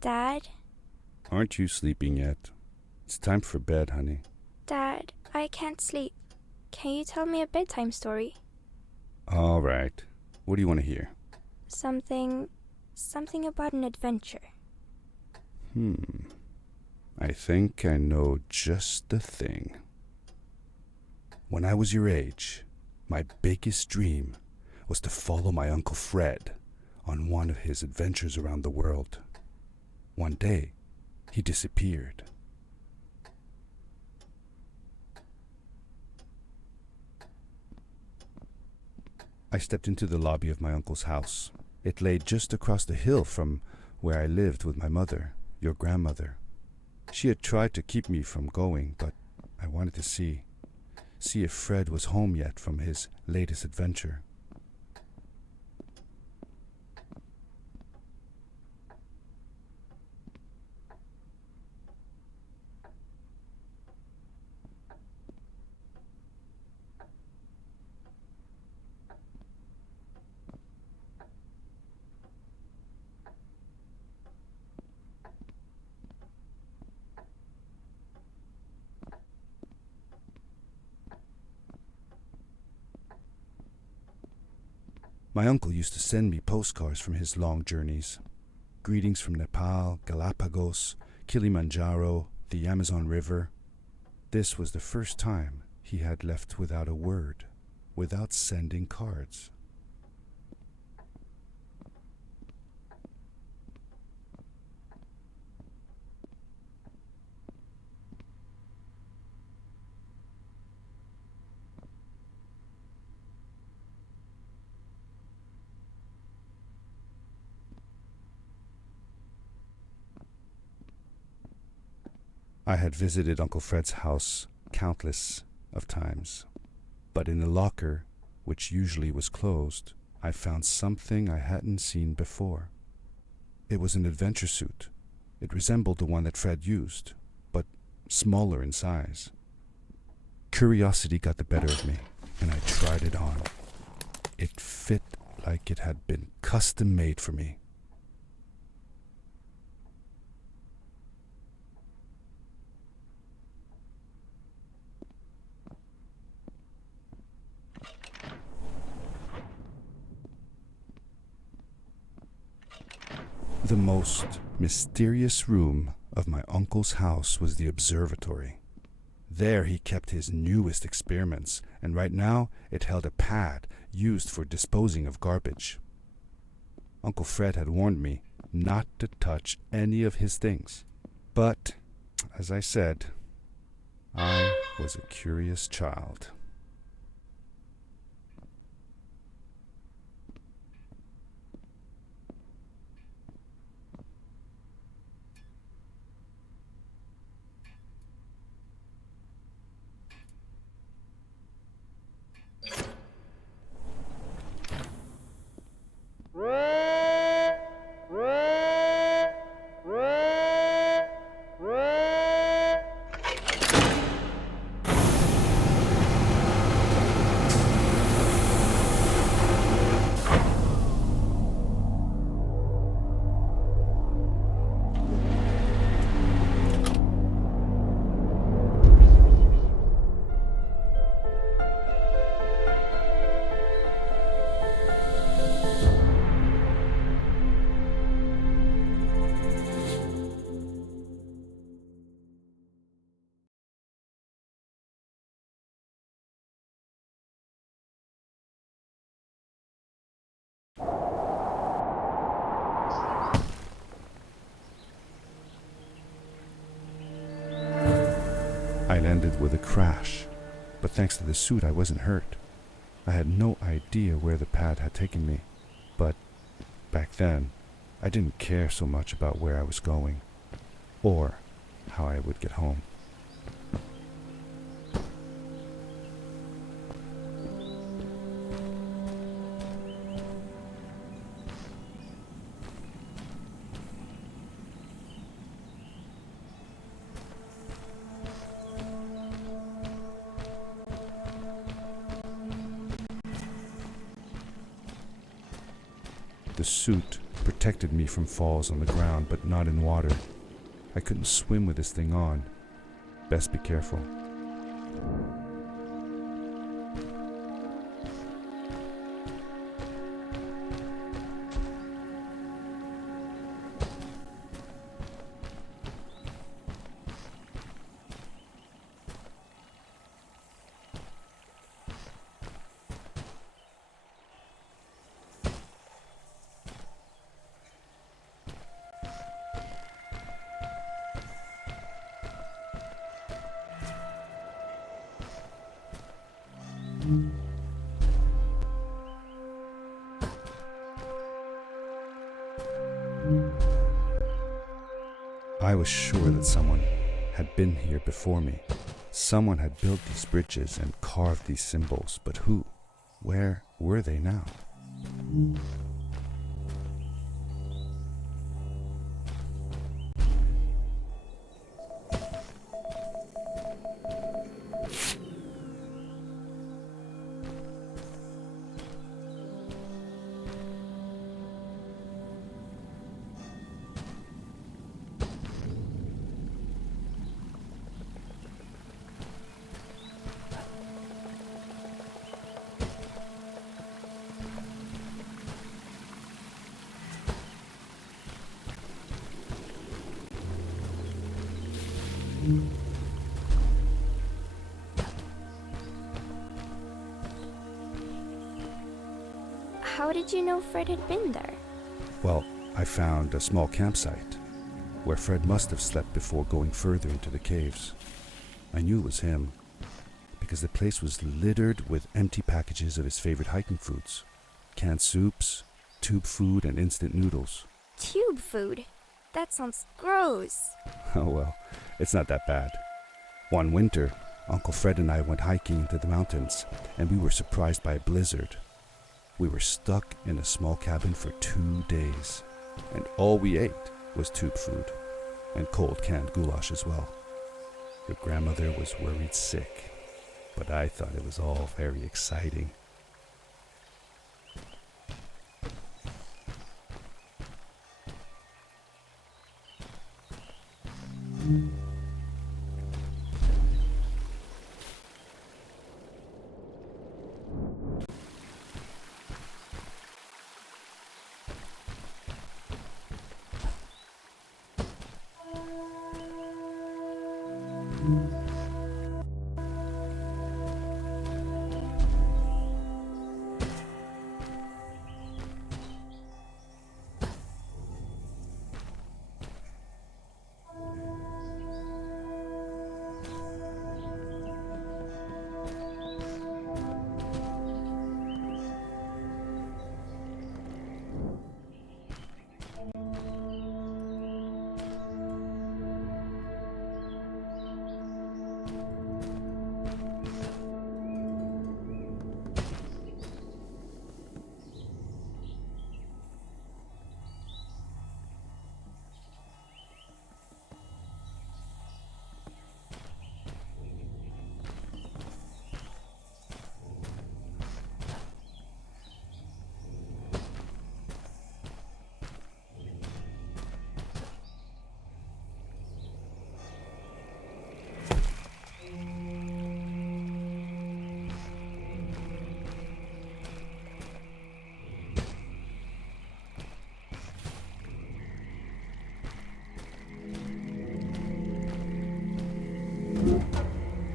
Dad? Aren't you sleeping yet? It's time for bed, honey. Dad, I can't sleep. Can you tell me a bedtime story? All right. What do you want to hear? Something about an adventure. I think I know just the thing. When I was your age, my biggest dream was to follow my Uncle Fred on one of his adventures around the world. One day, he disappeared. I stepped into the lobby of my uncle's house. It lay just across the hill from where I lived with my mother, your grandmother. She had tried to keep me from going, but I wanted to see if Fred was home yet from his latest adventure. My uncle used to send me postcards from his long journeys. Greetings from Nepal, Galapagos, Kilimanjaro, the Amazon River. This was the first time he had left without a word, without sending cards. I had visited Uncle Fred's house countless of times, but in a locker, which usually was closed, I found something I hadn't seen before. It was an adventure suit. It resembled the one that Fred used, but smaller in size. Curiosity got the better of me, and I tried it on. It fit like it had been custom made for me. The most mysterious room of my uncle's house was the observatory. There he kept his newest experiments, and right now it held a pad used for disposing of garbage. Uncle Fred had warned me not to touch any of his things. But, as I said, I was a curious child. I landed with a crash, but thanks to the suit I wasn't hurt. I had no idea where the pad had taken me, but back then I didn't care so much about where I was going, or how I would get home. The suit protected me from falls on the ground, but not in water. I couldn't swim with this thing on. Best be careful. I was sure that someone had been here before me. Someone had built these bridges and carved these symbols, but who? Where were they now? How did you know Fred had been there? Well, I found a small campsite where Fred must have slept before going further into the caves. I knew it was him because the place was littered with empty packages of his favorite hiking foods. Canned soups, tube food, and instant noodles. Tube food? That sounds gross. Oh well, it's not that bad. One winter, Uncle Fred and I went hiking into the mountains, and we were surprised by a blizzard. We were stuck in a small cabin for 2 days, and all we ate was tube food, and cold canned goulash as well. Your grandmother was worried sick, but I thought it was all very exciting.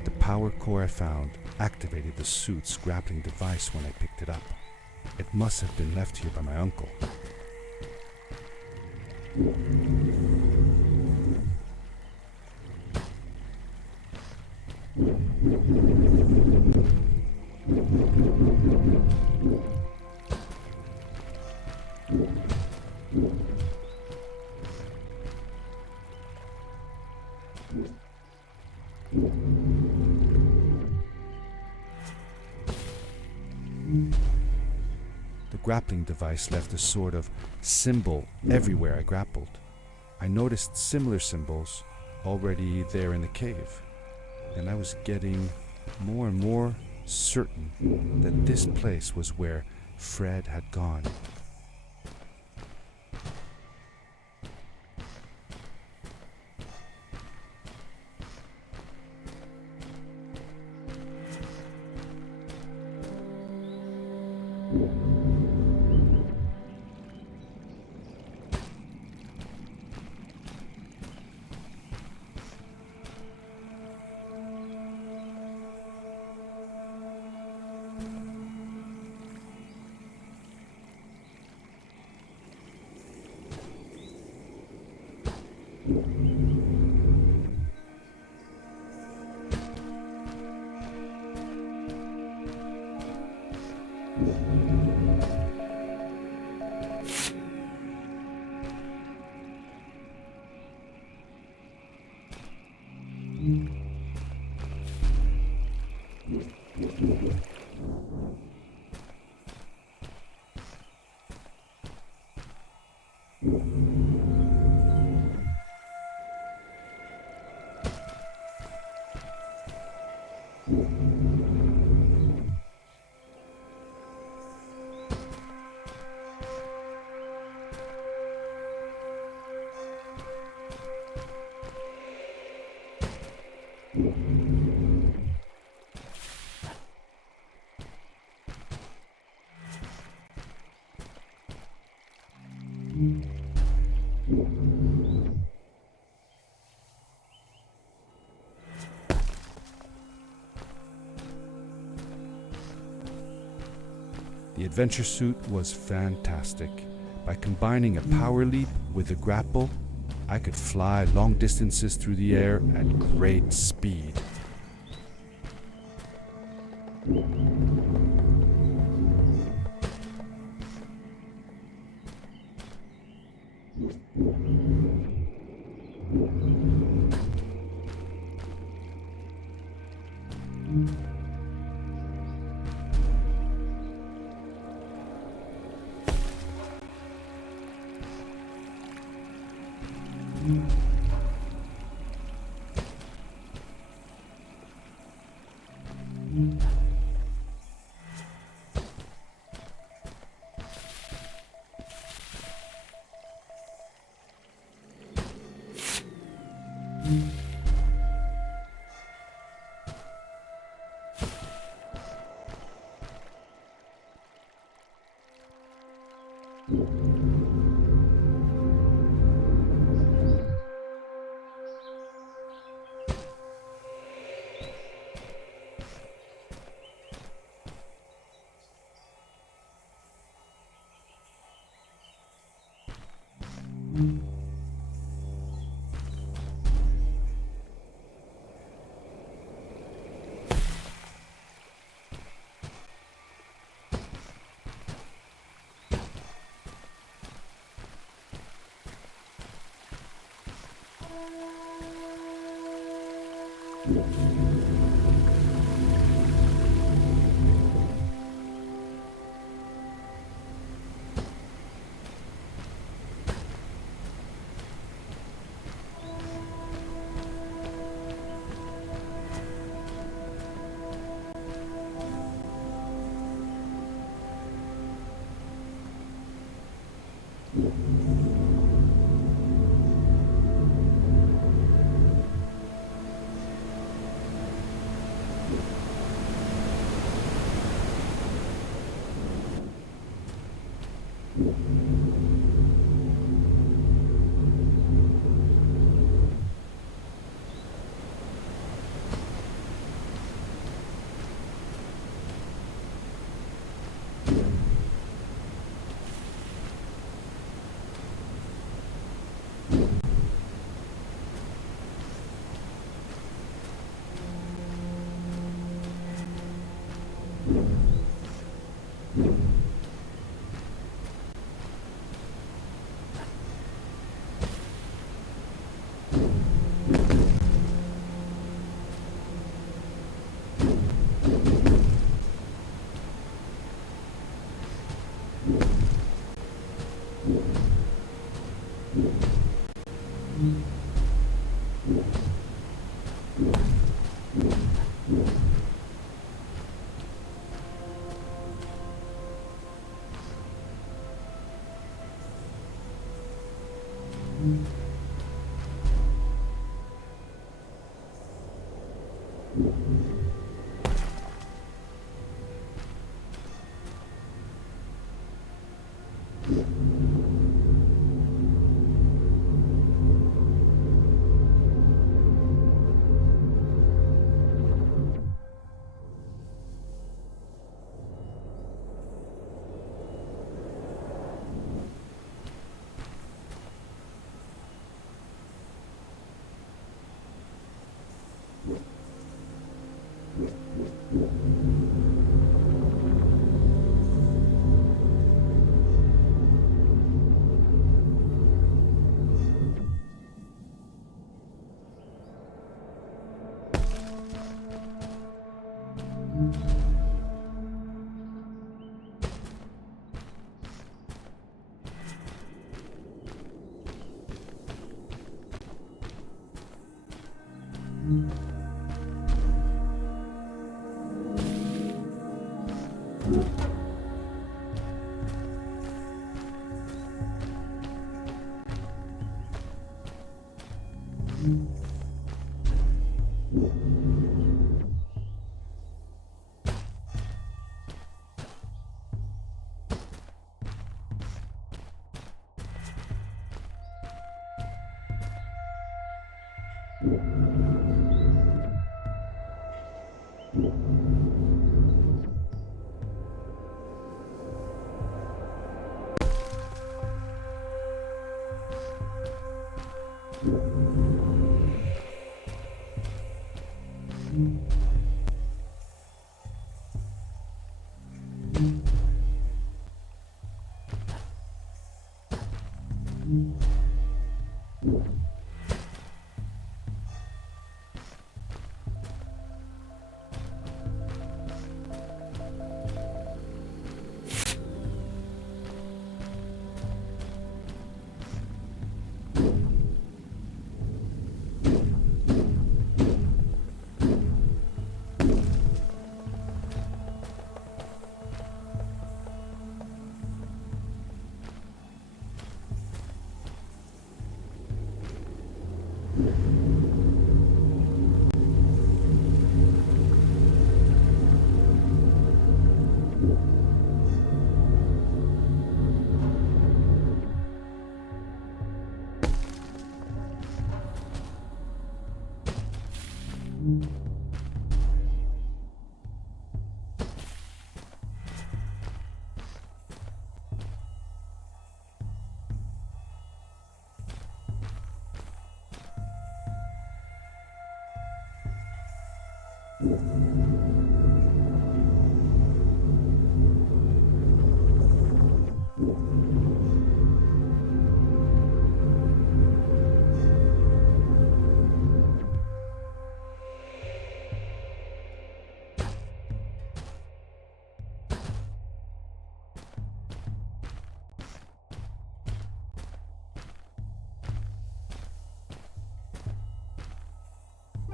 The power core I found activated the suit's grappling device when I picked it up. It must have been left here by my uncle. The grappling device left a sort of symbol everywhere I grappled. I noticed similar symbols already there in the cave, and I was getting more and more certain that this place was where Fred had gone. The adventure suit was fantastic. By combining a power leap with a grapple, I could fly long distances through the air at great speed.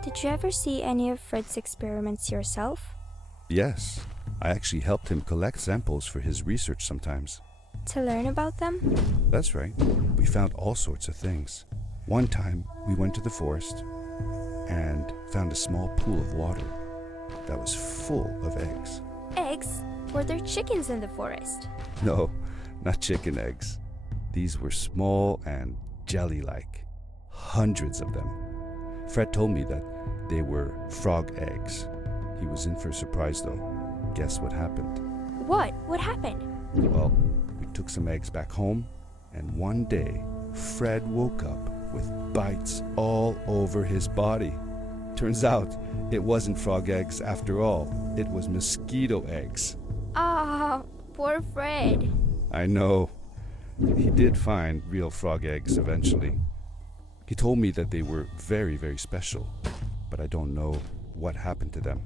Did you ever see any of Fred's experiments yourself? Yes, I actually helped him collect samples for his research sometimes. To learn about them? That's right. We found all sorts of things. One time, we went to the forest and found a small pool of water that was full of eggs. Eggs? Were there chickens in the forest? No, not chicken eggs. These were small and jelly-like. Hundreds of them. Fred told me that they were frog eggs. He was in for a surprise though. Guess what happened? What? What happened? Well, we took some eggs back home, and one day, Fred woke up with bites all over his body. Turns out, it wasn't frog eggs after all. It was mosquito eggs. Ah, poor Fred. I know. He did find real frog eggs eventually. He told me that they were very, very special, but I don't know what happened to them.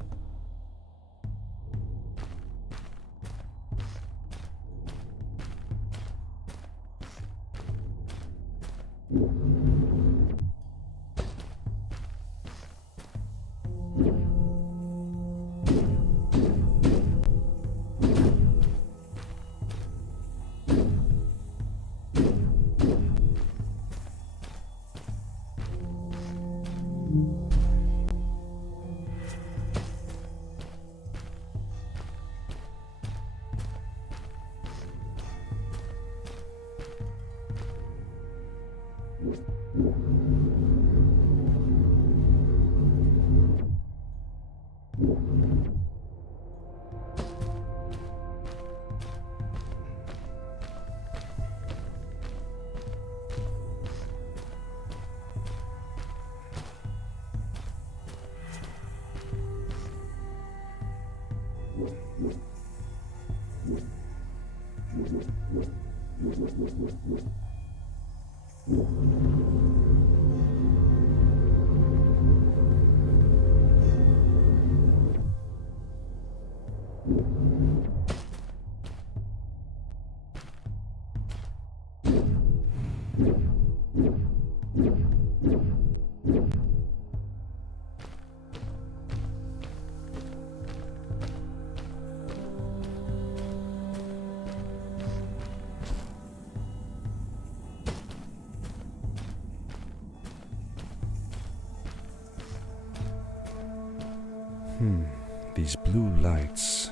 These blue lights.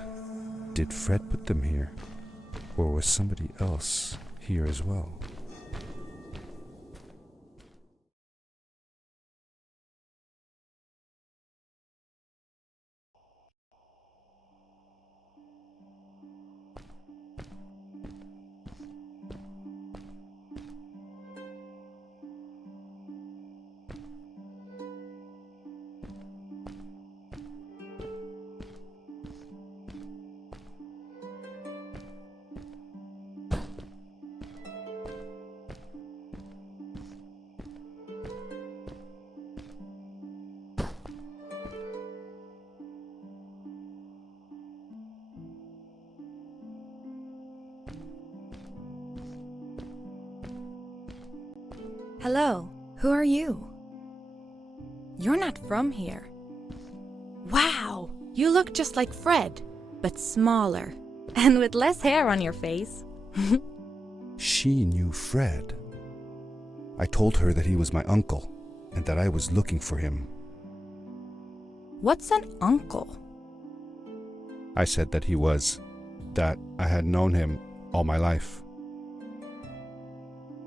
Did Fred put them here? Or was somebody else here as well? Hello, who are you? You're not from here. Wow, you look just like Fred, but smaller, and with less hair on your face. She knew Fred. I told her that he was my uncle, and that I was looking for him. What's an uncle? I said that that I had known him all my life.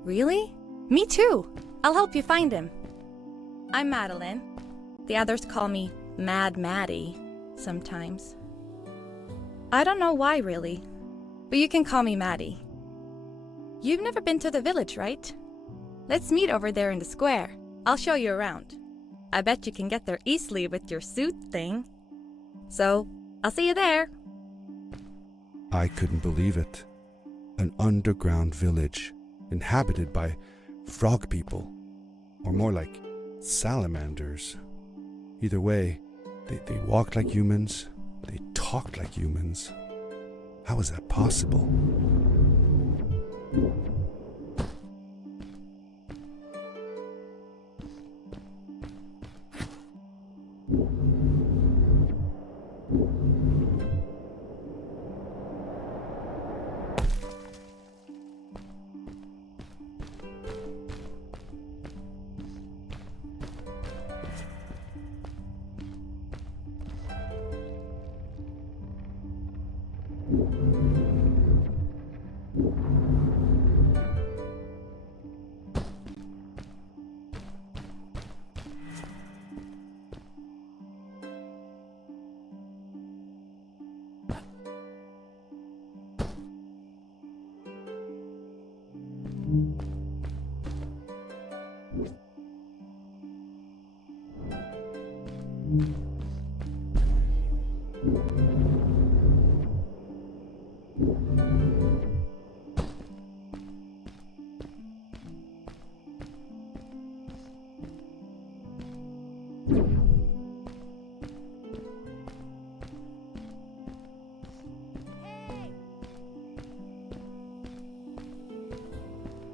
Really? Me too. I'll help you find him. I'm Madeline. The others call me Mad Maddie sometimes. I don't know why really, but you can call me Maddie. You've never been to the village, right? Let's meet over there in the square. I'll show you around. I bet you can get there easily with your suit thing. So, I'll see you there. I couldn't believe it. An underground village inhabited by frog people, or more like salamanders. Either way, they walked like humans, they talked like humans. How is that possible?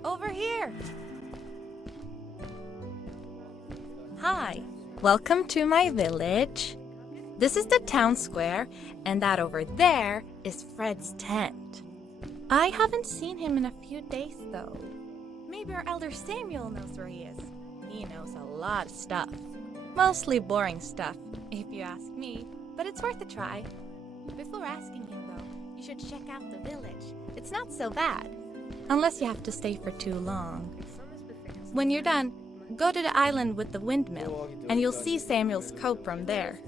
Over here! Hi, welcome to my village. This is the town square, and that over there is Fred's tent. I haven't seen him in a few days though. Maybe our elder Samuel knows where he is. He knows a lot of stuff. Mostly boring stuff, if you ask me, but it's worth a try. Before asking him though, you should check out the village. It's not so bad. Unless you have to stay for too long. When you're done, go to the island with the windmill, and you'll see Samuel's coat from there.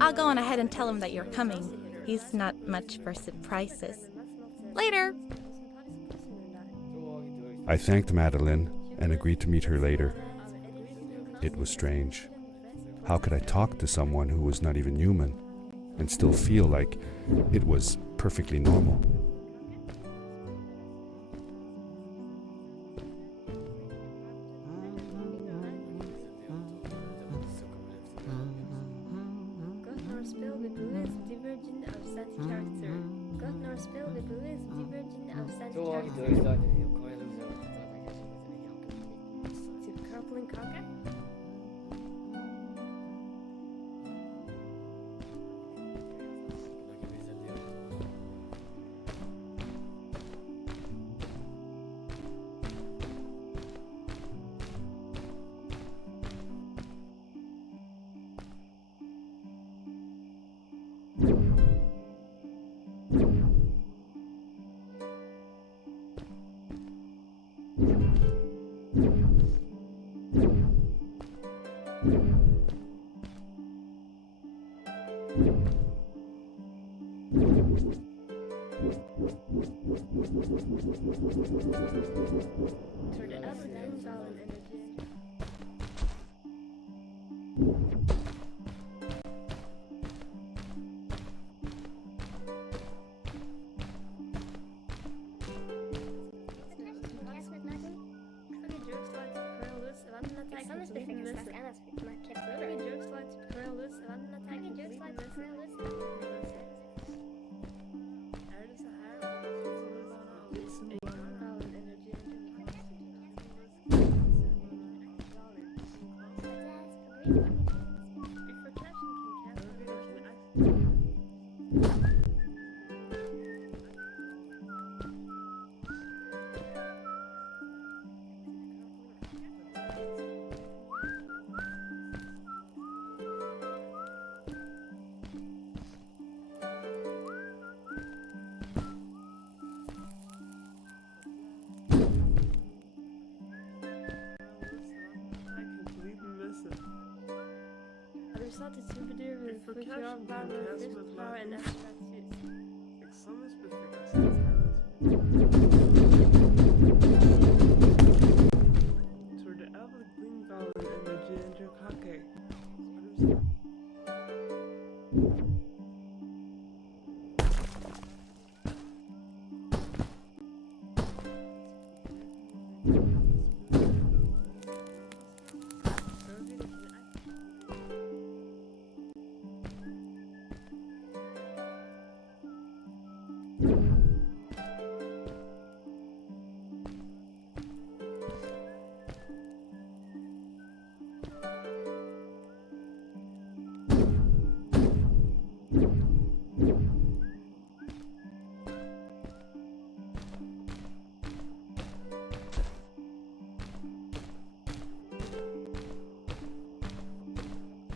I'll go on ahead and tell him that you're coming. He's not much for surprises. Later! I thanked Madeline and agreed to meet her later. It was strange. How could I talk to someone who was not even human and still feel like it was perfectly normal?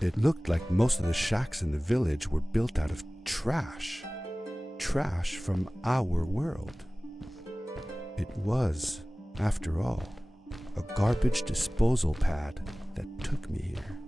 It looked like most of the shacks in the village were built out of trash. Trash from our world. It was, after all, a garbage disposal pad that took me here.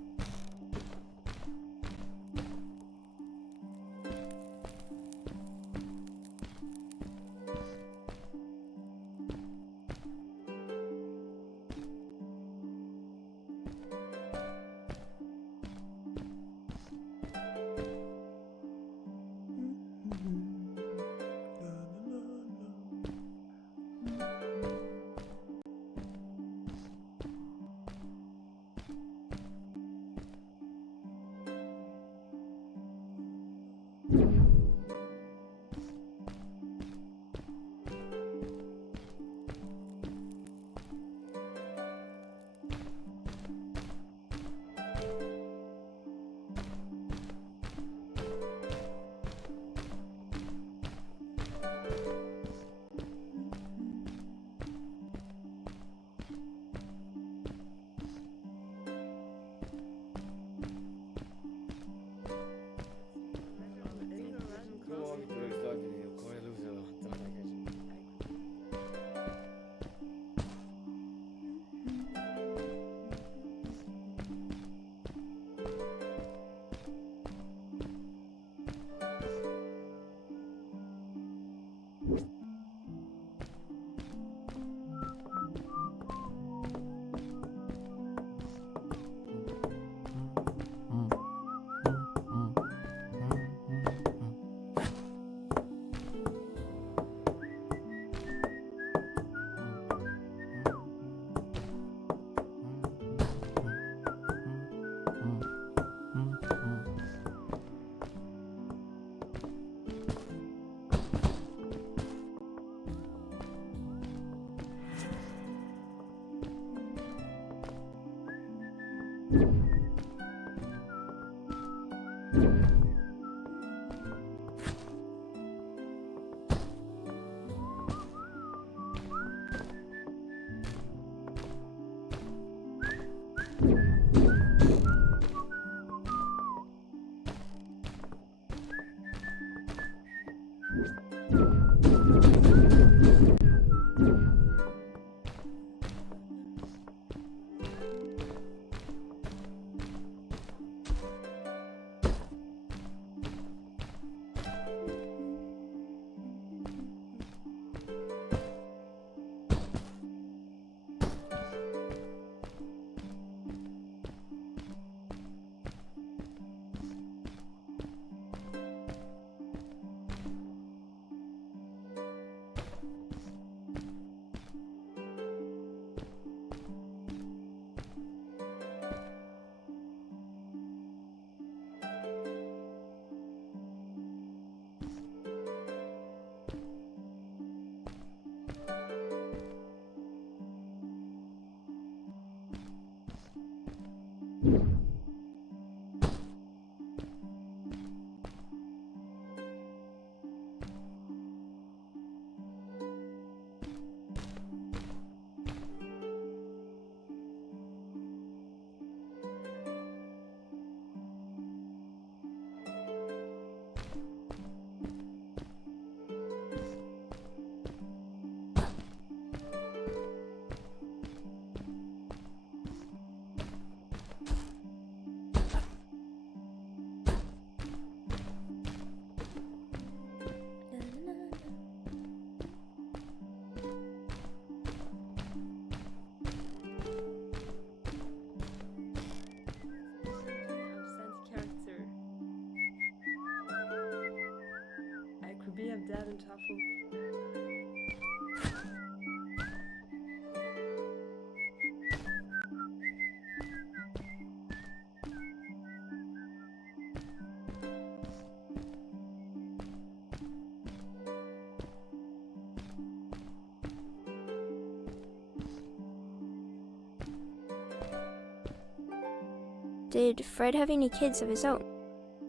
Did Fred have any kids of his own?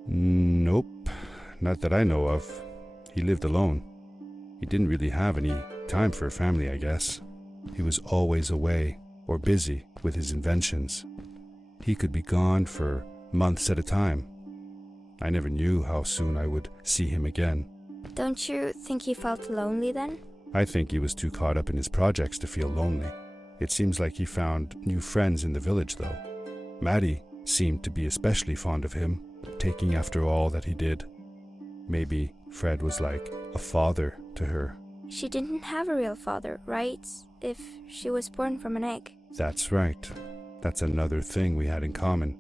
Nope, not that I know of. He lived alone. He didn't really have any time for a family, I guess. He was always away or busy with his inventions. He could be gone for months at a time. I never knew how soon I would see him again. Don't you think he felt lonely then? I think he was too caught up in his projects to feel lonely. It seems like he found new friends in the village, though. Maddie seemed to be especially fond of him, taking after all that he did. Maybe Fred was like a father to her. She didn't have a real father, right? If she was born from an egg. That's right. That's another thing we had in common.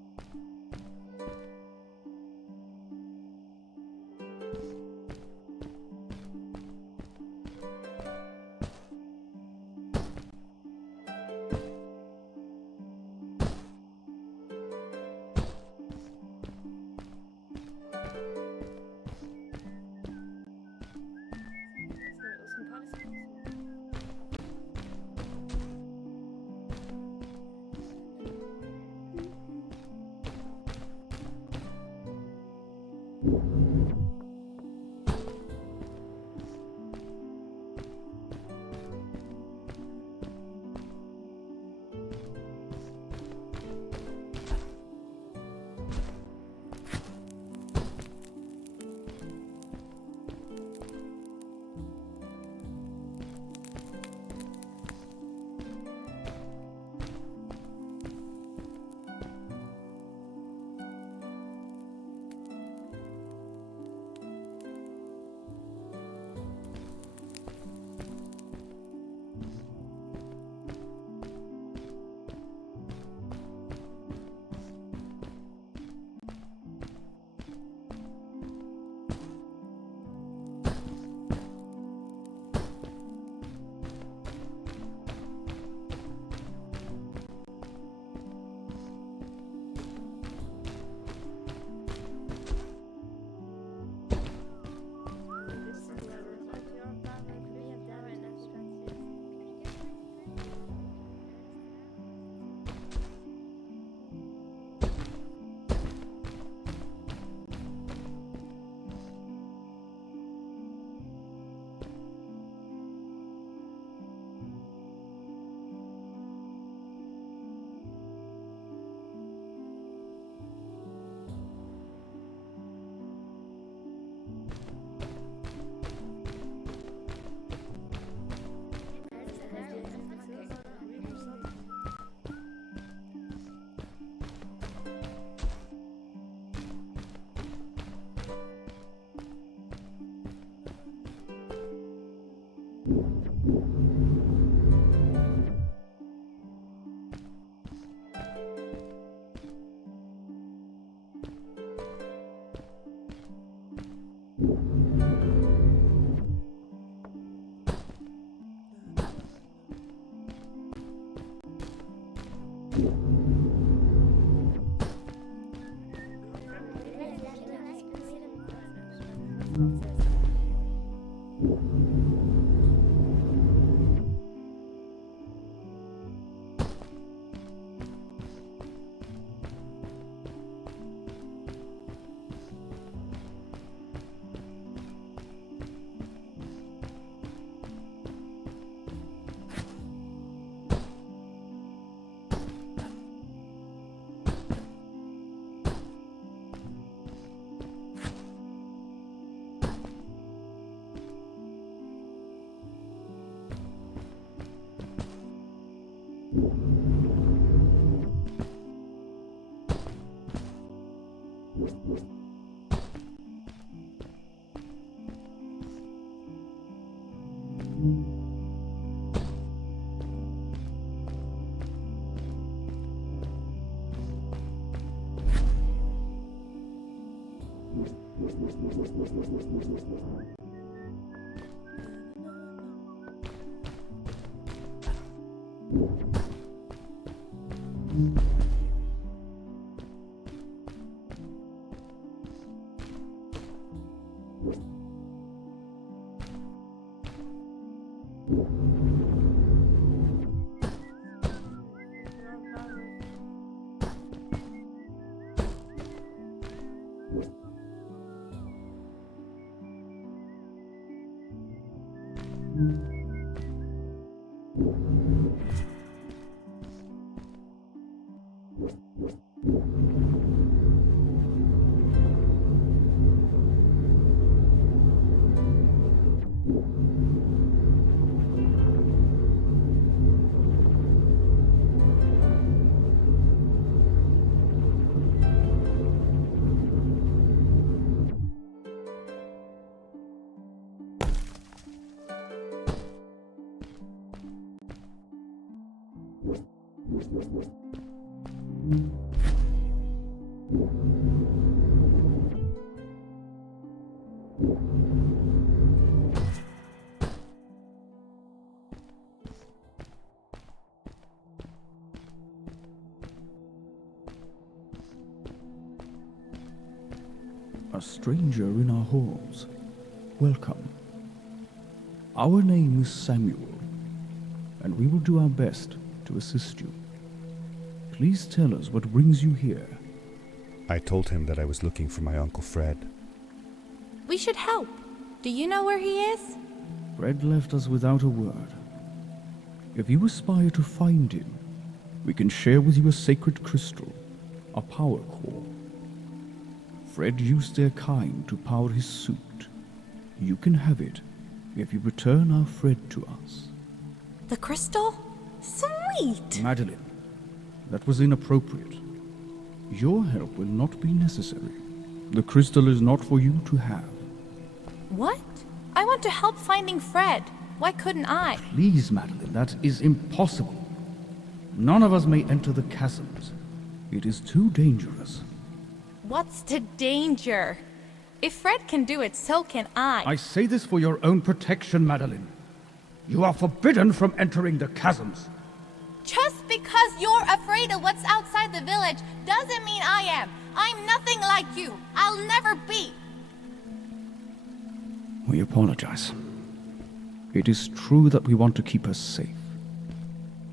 A stranger in our halls. Welcome. Our name is Samuel, and we will do our best to assist you. Please tell us what brings you here. I told him that I was looking for my Uncle Fred. We should help. Do you know where he is? Fred left us without a word. If you aspire to find him, we can share with you a sacred crystal, a power core. Fred used their kind to power his suit. You can have it if you return our Fred to us. The crystal? Sweet! Madeline, that was inappropriate. Your help will not be necessary. The crystal is not for you to have. What? I want to help finding Fred. Why couldn't I? Please, Madeline, that is impossible. None of us may enter the chasms. It is too dangerous. What's the danger? If Fred can do it, so can I. I say this for your own protection, Madeline. You are forbidden from entering the chasms. Just because you're afraid of what's outside the village doesn't mean I am. I'm nothing like you. I'll never be. We apologize. It is true that we want to keep her safe,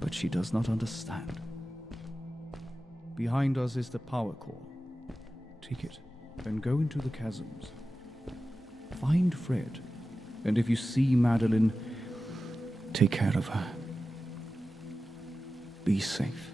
but she does not understand. Behind us is the power core. Take it and go into the chasms. Find Fred, and if you see Madeline, take care of her. Be safe.